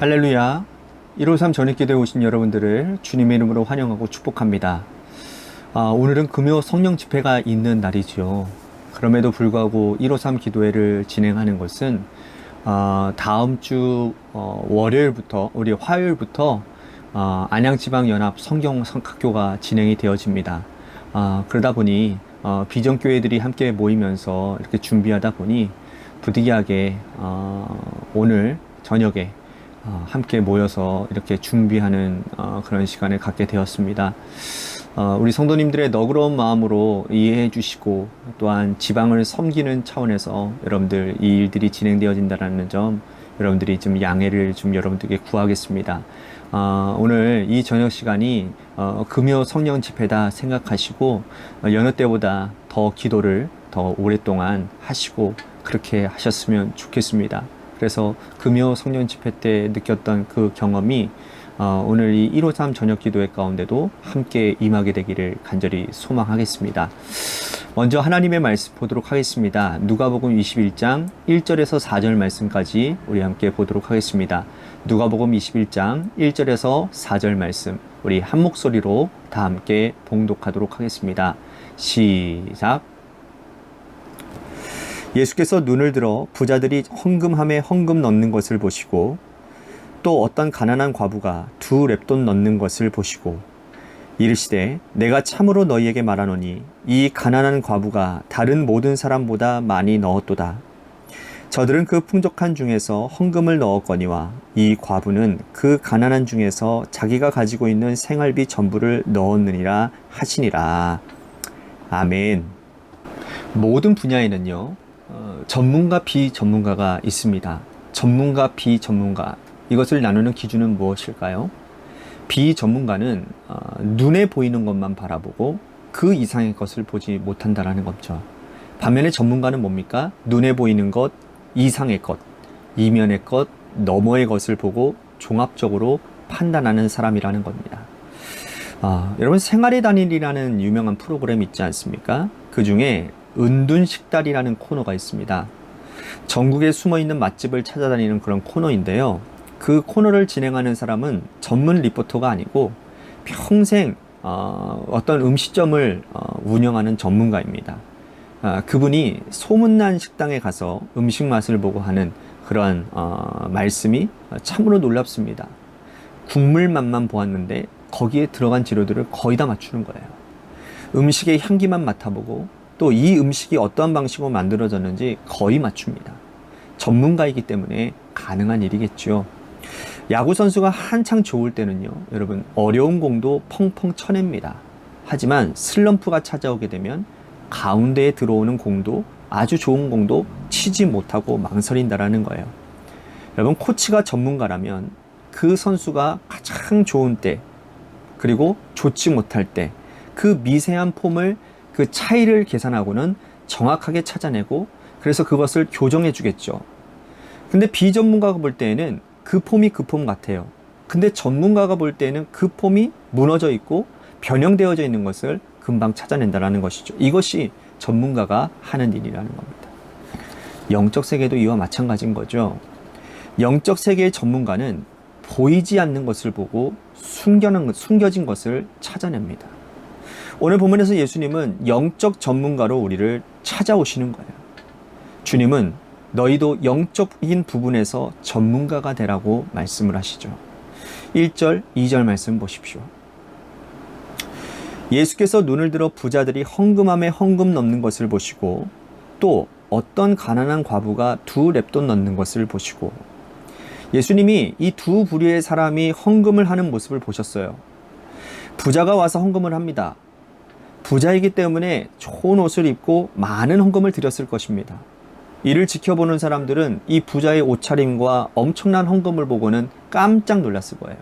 할렐루야. 153 전입기도에 오신 여러분들을 주님의 이름으로 환영하고 축복합니다. 오늘은 금요 성령 집회가 있는 날이죠. 그럼에도 불구하고 153 기도회를 진행하는 것은 다음 주 월요일부터 우리 화요일부터 안양지방연합 성경학교가 진행이 되어집니다. 그러다 보니 비전교회들이 함께 모이면서 이렇게 준비하다 보니 부득이하게 오늘 저녁에 함께 모여서 이렇게 준비하는 그런 시간을 갖게 되었습니다. 우리 성도님들의 너그러운 마음으로 이해해 주시고 또한 지방을 섬기는 차원에서 여러분들 이 일들이 진행되어진다는 점 여러분들이 좀 양해를 좀 여러분들께 구하겠습니다. 오늘 이 저녁 시간이 금요 성령 집회다 생각하시고 여느 때보다 더 기도를 더 오랫동안 하시고 그렇게 하셨으면 좋겠습니다. 그래서 금요 성령 집회 때 느꼈던 그 경험이 오늘 이 153 저녁 기도회 가운데도 함께 임하게 되기를 간절히 소망하겠습니다. 먼저 하나님의 말씀 보도록 하겠습니다. 누가복음 21장 1절에서 4절 말씀까지 우리 함께 보도록 하겠습니다. 누가복음 21장 1절에서 4절 말씀 우리 한 목소리로 다 함께 봉독하도록 하겠습니다. 시작. 예수께서 눈을 들어 부자들이 헌금함에 헌금 넣는 것을 보시고 또 어떤 가난한 과부가 2 렙돈 넣는 것을 보시고 이르시되 내가 참으로 너희에게 말하노니 이 가난한 과부가 다른 모든 사람보다 많이 넣었도다. 저들은 그 풍족한 중에서 헌금을 넣었거니와 이 과부는 그 가난한 중에서 자기가 가지고 있는 생활비 전부를 넣었느니라 하시니라. 아멘. 모든 분야에는요 전문가 비전문가가 있습니다. 전문가 비전문가 이것을 나누는 기준은 무엇일까요? 비전문가는 눈에 보이는 것만 바라보고 그 이상의 것을 보지 못한다라는 거죠. 반면에 전문가는 뭡니까? 눈에 보이는 것, 이상의 것, 이면의 것, 너머의 것을 보고 종합적으로 판단하는 사람이라는 겁니다. 여러분 생활의 단일이라는 유명한 프로그램 있지 않습니까? 그 중에 은둔식달이라는 코너가 있습니다. 전국에 숨어있는 맛집을 찾아다니는 그런 코너인데요. 그 코너를 진행하는 사람은 전문 리포터가 아니고 평생 어떤 음식점을 운영하는 전문가입니다. 그분이 소문난 식당에 가서 음식 맛을 보고 하는 그러한 말씀이 참으로 놀랍습니다. 국물 맛만 보았는데 거기에 들어간 재료들을 거의 다 맞추는 거예요. 음식의 향기만 맡아보고 또 이 음식이 어떠한 방식으로 만들어졌는지 거의 맞춥니다. 전문가이기 때문에 가능한 일이겠죠. 야구 선수가 한창 좋을 때는요, 여러분 어려운 공도 펑펑 쳐냅니다. 하지만 슬럼프가 찾아오게 되면 가운데에 들어오는 공도 아주 좋은 공도 치지 못하고 망설인다라는 거예요. 여러분 코치가 전문가라면 그 선수가 가장 좋은 때 그리고 좋지 못할 때 그 미세한 폼을 그 차이를 계산하고는 정확하게 찾아내고 그래서 그것을 교정해 주겠죠. 근데 비전문가가 볼 때에는 그 폼이 그 폼 같아요. 근데 전문가가 볼 때에는 그 폼이 무너져 있고 변형되어져 있는 것을 금방 찾아낸다는 것이죠. 이것이 전문가가 하는 일이라는 겁니다. 영적 세계도 이와 마찬가지인 거죠. 영적 세계의 전문가는 보이지 않는 것을 보고 숨겨진 것을 찾아냅니다. 오늘 본문에서 예수님은 영적 전문가로 우리를 찾아오시는 거예요. 주님은 너희도 영적인 부분에서 전문가가 되라고 말씀을 하시죠. 1절, 2절 말씀 보십시오. 예수께서 눈을 들어 부자들이 헌금함에 헌금 넣는 것을 보시고 또 어떤 가난한 과부가 2 렙돈 넣는 것을 보시고 예수님이 이 두 부류의 사람이 헌금을 하는 모습을 보셨어요. 부자가 와서 헌금을 합니다. 부자이기 때문에 좋은 옷을 입고 많은 헌금을 드렸을 것입니다. 이를 지켜보는 사람들은 이 부자의 옷차림과 엄청난 헌금을 보고는 깜짝 놀랐을 거예요.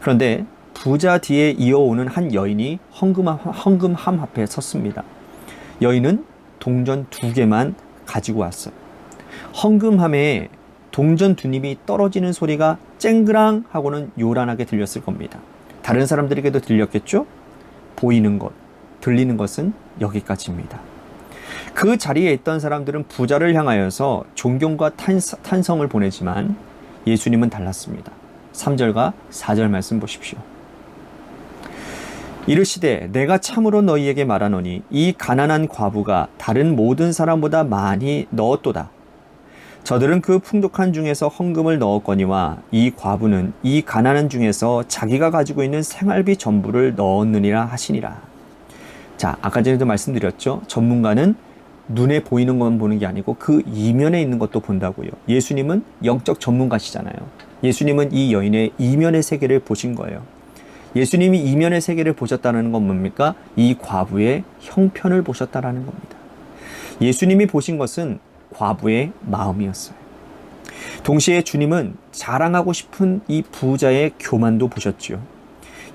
그런데 부자 뒤에 이어오는 한 여인이 헌금함 앞에 섰습니다. 여인은 동전 2개만 가지고 왔어요. 헌금함에 동전 2입이 떨어지는 소리가 쨍그랑 하고는 요란하게 들렸을 겁니다. 다른 사람들에게도 들렸겠죠? 보이는 것, 들리는 것은 여기까지입니다. 그 자리에 있던 사람들은 부자를 향하여서 존경과 탄성을 보내지만 예수님은 달랐습니다. 3절과 4절 말씀 보십시오. 이르시되 내가 참으로 너희에게 말하노니 이 가난한 과부가 다른 모든 사람보다 많이 넣었도다. 저들은 그 풍족한 중에서 헌금을 넣었거니와 이 과부는 이 가난한 중에서 자기가 가지고 있는 생활비 전부를 넣었느니라 하시니라. 자, 아까 전에도 말씀드렸죠. 전문가는 눈에 보이는 것만 보는 게 아니고 그 이면에 있는 것도 본다고요. 예수님은 영적 전문가시잖아요. 예수님은 이 여인의 이면의 세계를 보신 거예요. 예수님이 이면의 세계를 보셨다는 건 뭡니까? 이 과부의 형편을 보셨다라는 겁니다. 예수님이 보신 것은 과부의 마음이었어요. 동시에 주님은 자랑하고 싶은 이 부자의 교만도 보셨지요.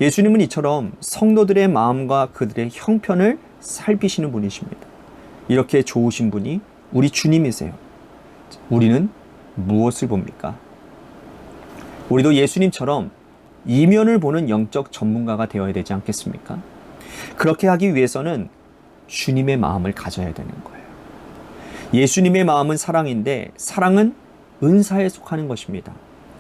예수님은 이처럼 성도들의 마음과 그들의 형편을 살피시는 분이십니다. 이렇게 좋으신 분이 우리 주님이세요. 우리는 무엇을 봅니까? 우리도 예수님처럼 이면을 보는 영적 전문가가 되어야 되지 않겠습니까? 그렇게 하기 위해서는 주님의 마음을 가져야 되는 거예요. 예수님의 마음은 사랑인데 사랑은 은사에 속하는 것입니다.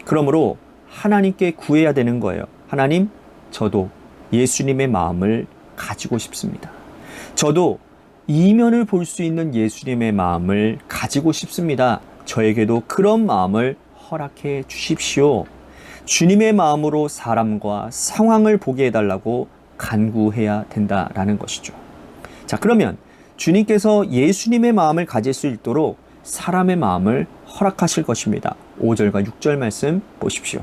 그러므로 하나님께 구해야 되는 거예요. 하나님, 저도 예수님의 마음을 가지고 싶습니다. 저도 이면을 볼 수 있는 예수님의 마음을 가지고 싶습니다. 저에게도 그런 마음을 허락해 주십시오. 주님의 마음으로 사람과 상황을 보게 해달라고 간구해야 된다라는 것이죠. 자, 그러면 주님께서 예수님의 마음을 가질 수 있도록 사람의 마음을 허락하실 것입니다. 5절과 6절 말씀 보십시오.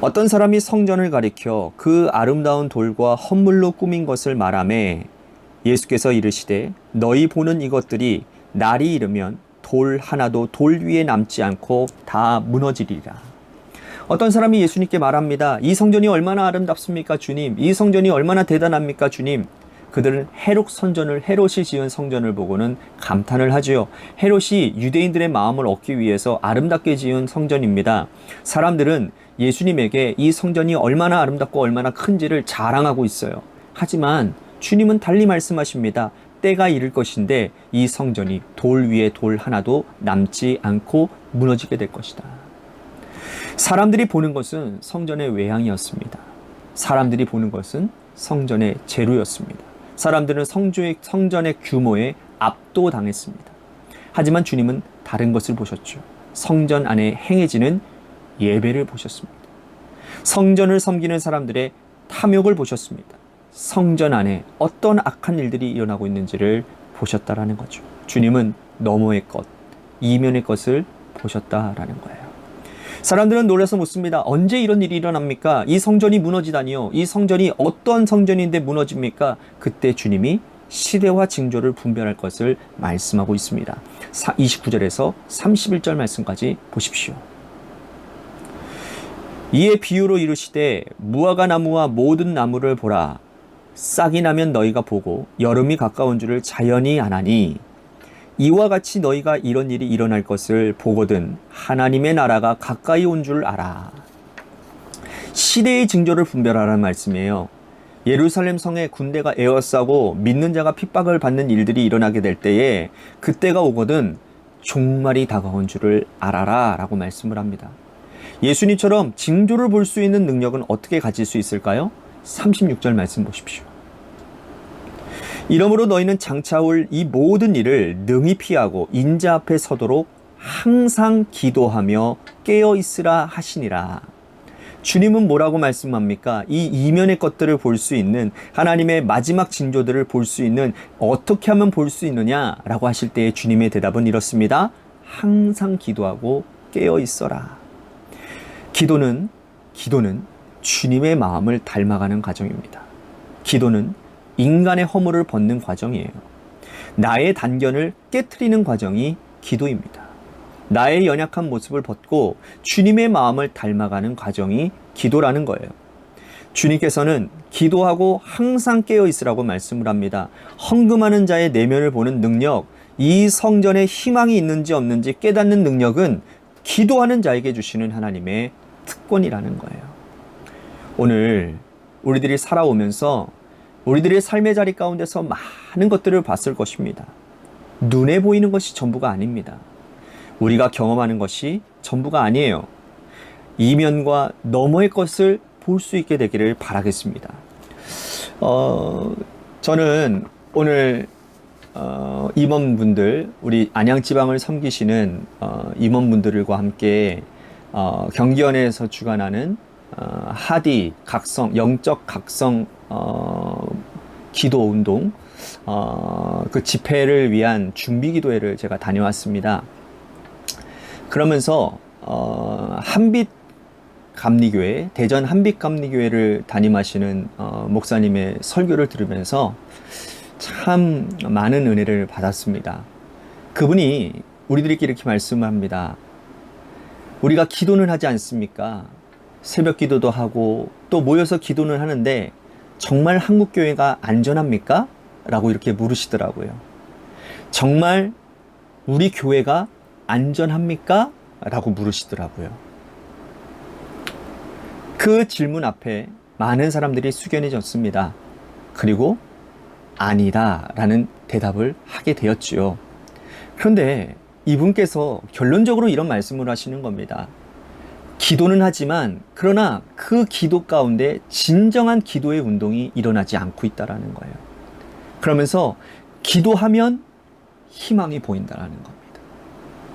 어떤 사람이 성전을 가리켜 그 아름다운 돌과 헌물로 꾸민 것을 말하매 예수께서 이르시되 너희 보는 이것들이 날이 이르면 돌 하나도 돌 위에 남지 않고 다 무너지리라. 어떤 사람이 예수님께 말합니다. 이 성전이 얼마나 아름답습니까 주님? 이 성전이 얼마나 대단합니까 주님? 그들은 헤롯이 지은 성전을 보고는 감탄을 하지요. 헤롯이 유대인들의 마음을 얻기 위해서 아름답게 지은 성전입니다. 사람들은 예수님에게 이 성전이 얼마나 아름답고 얼마나 큰지를 자랑하고 있어요. 하지만 주님은 달리 말씀하십니다. 때가 이를 것인데 이 성전이 돌 위에 돌 하나도 남지 않고 무너지게 될 것이다. 사람들이 보는 것은 성전의 외향이었습니다. 사람들이 보는 것은 성전의 재료였습니다. 사람들은 성전의 규모에 압도당했습니다. 하지만 주님은 다른 것을 보셨죠. 성전 안에 행해지는 예배를 보셨습니다. 성전을 섬기는 사람들의 탐욕을 보셨습니다. 성전 안에 어떤 악한 일들이 일어나고 있는지를 보셨다라는 거죠. 주님은 너머의 것, 이면의 것을 보셨다라는 거예요. 사람들은 놀라서 묻습니다. 언제 이런 일이 일어납니까? 이 성전이 무너지다니요. 이 성전이 어떤 성전인데 무너집니까? 그때 주님이 시대와 징조를 분별할 것을 말씀하고 있습니다. 29절에서 31절 말씀까지 보십시오. 이에 비유로 이르시되 무화과 나무와 모든 나무를 보라. 싹이 나면 너희가 보고 여름이 가까운 줄을 자연히 아나니 이와 같이 너희가 이런 일이 일어날 것을 보거든 하나님의 나라가 가까이 온 줄 알아. 시대의 징조를 분별하라는 말씀이에요. 예루살렘 성에 군대가 에워싸고 믿는 자가 핍박을 받는 일들이 일어나게 될 때에 그때가 오거든 종말이 다가온 줄을 알아라 라고 말씀을 합니다. 예수님처럼 징조를 볼 수 있는 능력은 어떻게 가질 수 있을까요? 36절 말씀 보십시오. 이러므로 너희는 장차 올 이 모든 일을 능히 피하고 인자 앞에 서도록 항상 기도하며 깨어 있으라 하시니라. 주님은 뭐라고 말씀합니까? 이 이면의 것들을 볼 수 있는 하나님의 마지막 징조들을 볼 수 있는 어떻게 하면 볼 수 있느냐라고 하실 때의 주님의 대답은 이렇습니다. 항상 기도하고 깨어 있어라. 기도는 주님의 마음을 닮아가는 과정입니다. 기도는 인간의 허물을 벗는 과정이에요. 나의 단견을 깨트리는 과정이 기도입니다. 나의 연약한 모습을 벗고 주님의 마음을 닮아가는 과정이 기도라는 거예요. 주님께서는 기도하고 항상 깨어 있으라고 말씀을 합니다. 헌금하는 자의 내면을 보는 능력, 이 성전에 희망이 있는지 없는지 깨닫는 능력은 기도하는 자에게 주시는 하나님의 특권이라는 거예요. 오늘 우리들이 살아오면서 우리들의 삶의 자리 가운데서 많은 것들을 봤을 것입니다. 눈에 보이는 것이 전부가 아닙니다. 우리가 경험하는 것이 전부가 아니에요. 이면과 너머의 것을 볼 수 있게 되기를 바라겠습니다. 저는 오늘 임원분들, 우리 안양지방을 섬기시는 임원분들과 함께 경기원에서 주관하는 하디 각성, 영적 각성 기도 운동, 그 집회를 위한 준비 기도회를 제가 다녀왔습니다. 그러면서 한빛 감리교회, 대전 한빛 감리교회를 담임하시는 목사님의 설교를 들으면서 참 많은 은혜를 받았습니다. 그분이 우리들에게 이렇게 말씀합니다. 우리가 기도는 하지 않습니까? 새벽 기도도 하고 또 모여서 기도는 하는데 정말 한국교회가 안전합니까? 라고 이렇게 물으시더라고요. 정말 우리 교회가 안전합니까? 라고 물으시더라고요. 그 질문 앞에 많은 사람들이 숙연해졌습니다. 그리고 아니다 라는 대답을 하게 되었지요. 그런데 이분께서 결론적으로 이런 말씀을 하시는 겁니다. 기도는 하지만 그러나 그 기도 가운데 진정한 기도의 운동이 일어나지 않고 있다는 거예요. 그러면서 기도하면 희망이 보인다는 겁니다.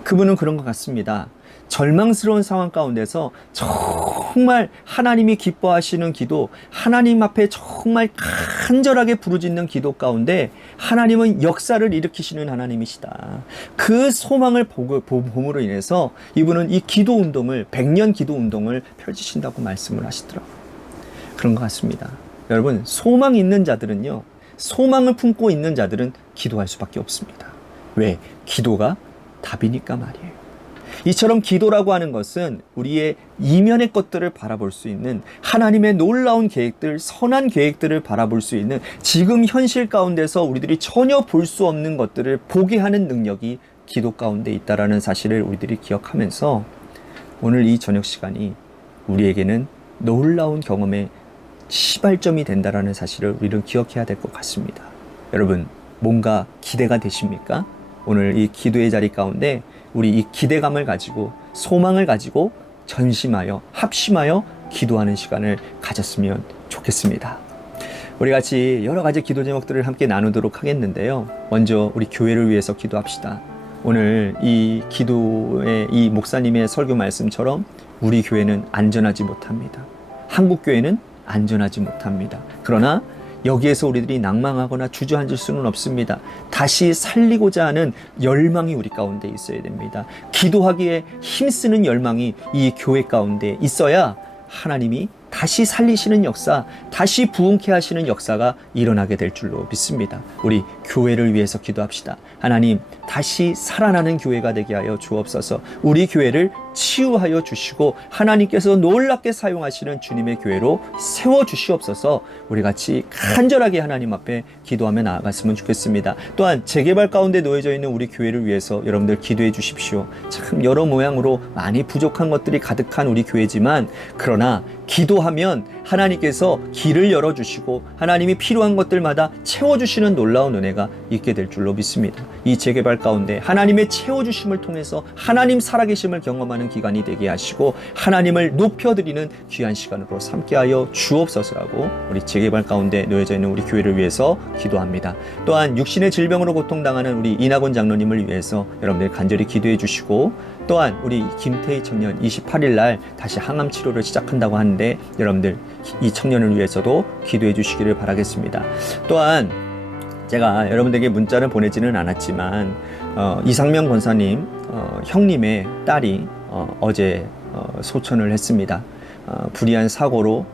그분은 그런 것 같습니다. 절망스러운 상황 가운데서 정말 하나님이 기뻐하시는 기도, 하나님 앞에 정말 간절하게 부르짖는 기도 가운데 하나님은 역사를 일으키시는 하나님이시다. 그 소망을 봄으로 인해서 이분은 이 기도 운동을, 100년 기도 운동을 펼치신다고 말씀을 하시더라고요. 그런 것 같습니다. 여러분, 소망이 있는 자들은요, 소망을 품고 있는 자들은 기도할 수밖에 없습니다. 왜? 기도가 답이니까 말이에요. 이처럼 기도라고 하는 것은 우리의 이면의 것들을 바라볼 수 있는 하나님의 놀라운 계획들, 선한 계획들을 바라볼 수 있는 지금 현실 가운데서 우리들이 전혀 볼 수 없는 것들을 보게 하는 능력이 기도 가운데 있다라는 사실을 우리들이 기억하면서 오늘 이 저녁 시간이 우리에게는 놀라운 경험의 시발점이 된다라는 사실을 우리는 기억해야 될 것 같습니다. 여러분, 뭔가 기대가 되십니까? 오늘 이 기도의 자리 가운데 우리 이 기대감을 가지고 소망을 가지고 전심하여 합심하여 기도하는 시간을 가졌으면 좋겠습니다. 우리 같이 여러 가지 기도 제목들을 함께 나누도록 하겠는데요. 먼저 우리 교회를 위해서 기도합시다. 오늘 이 기도의 이 목사님의 설교 말씀처럼 우리 교회는 안전하지 못합니다. 한국 교회는 안전하지 못합니다. 그러나 여기에서 우리들이 낭망하거나 주저앉을 수는 없습니다. 다시 살리고자 하는 열망이 우리 가운데 있어야 됩니다. 기도하기에 힘쓰는 열망이 이 교회 가운데 있어야 하나님이 다시 살리시는 역사, 다시 부흥케 하시는 역사가 일어나게 될 줄로 믿습니다. 우리 교회를 위해서 기도합시다. 하나님, 다시 살아나는 교회가 되게 하여 주옵소서. 우리 교회를 치유하여 주시고 하나님께서 놀랍게 사용하시는 주님의 교회로 세워주시옵소서. 우리 같이 간절하게 하나님 앞에 기도하며 나아갔으면 좋겠습니다. 또한 재개발 가운데 놓여져 있는 우리 교회를 위해서 여러분들 기도해 주십시오. 참 여러 모양으로 많이 부족한 것들이 가득한 우리 교회지만 그러나 기도하면 하나님께서 길을 열어주시고 하나님이 필요한 것들마다 채워주시는 놀라운 은혜가 있게 될 줄로 믿습니다. 이 재개발 가운데 하나님의 채워주심을 통해서 하나님 살아계심을 경험하는 기간이 되게 하시고 하나님을 높여드리는 귀한 시간으로 삼게 하여 주옵소서라고 우리 재개발 가운데 놓여져 있는 우리 교회를 위해서 기도합니다. 또한 육신의 질병으로 고통당하는 우리 이낙원 장로님을 위해서 여러분들 간절히 기도해 주시고 또한 우리 김태희 청년 28일 날 다시 항암 치료를 시작한다고 하는데 여러분들 이 청년을 위해서도 기도해 주시기를 바라겠습니다. 또한 제가 여러분들에게 문자를 보내지는 않았지만 이상명 권사님 형님의 딸이 어제 소천을 했습니다. 불의한 사고로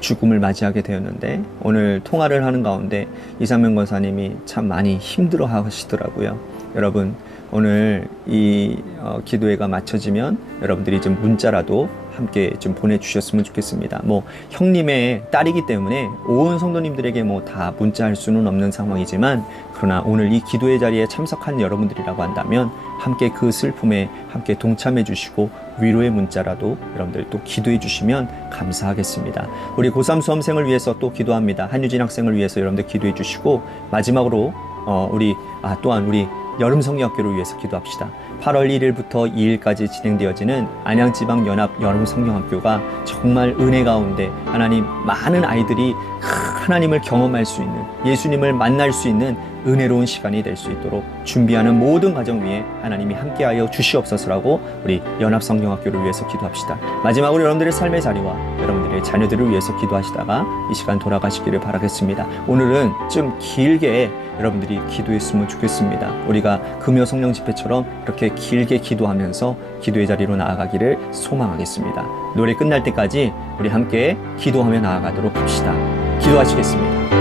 죽음을 맞이하게 되었는데 오늘 통화를 하는 가운데 이상명 권사님이 참 많이 힘들어 하시더라고요. 여러분, 오늘 이 기도회가 마쳐지면 여러분들이 좀 문자라도 함께 좀 보내주셨으면 좋겠습니다. 뭐 형님의 딸이기 때문에 온 성도님들에게 뭐 다 문자할 수는 없는 상황이지만 그러나 오늘 이 기도회 자리에 참석한 여러분들이라고 한다면 함께 그 슬픔에 함께 동참해 주시고 위로의 문자라도 여러분들 또 기도해 주시면 감사하겠습니다. 우리 고3 수험생을 위해서 또 기도합니다. 한유진 학생을 위해서 여러분들 기도해 주시고 마지막으로 또한 우리 여름 성경학교를 위해서 기도합시다. 8월 1일부터 2일까지 진행되어지는 안양지방연합 여름 성경학교가 정말 은혜 가운데 하나님 많은 아이들이 하나님을 경험할 수 있는, 예수님을 만날 수 있는 은혜로운 시간이 될 수 있도록 준비하는 모든 과정 위에 하나님이 함께하여 주시옵소서라고 우리 연합성경학교를 위해서 기도합시다. 마지막으로 여러분들의 삶의 자리와 여러분들의 자녀들을 위해서 기도하시다가 이 시간 돌아가시기를 바라겠습니다. 오늘은 좀 길게 여러분들이 기도했으면 좋겠습니다. 우리가 금요 성령 집회처럼 이렇게 길게 기도하면서 기도의 자리로 나아가기를 소망하겠습니다. 노래 끝날 때까지 우리 함께 기도하며 나아가도록 합시다. 기도하시겠습니다.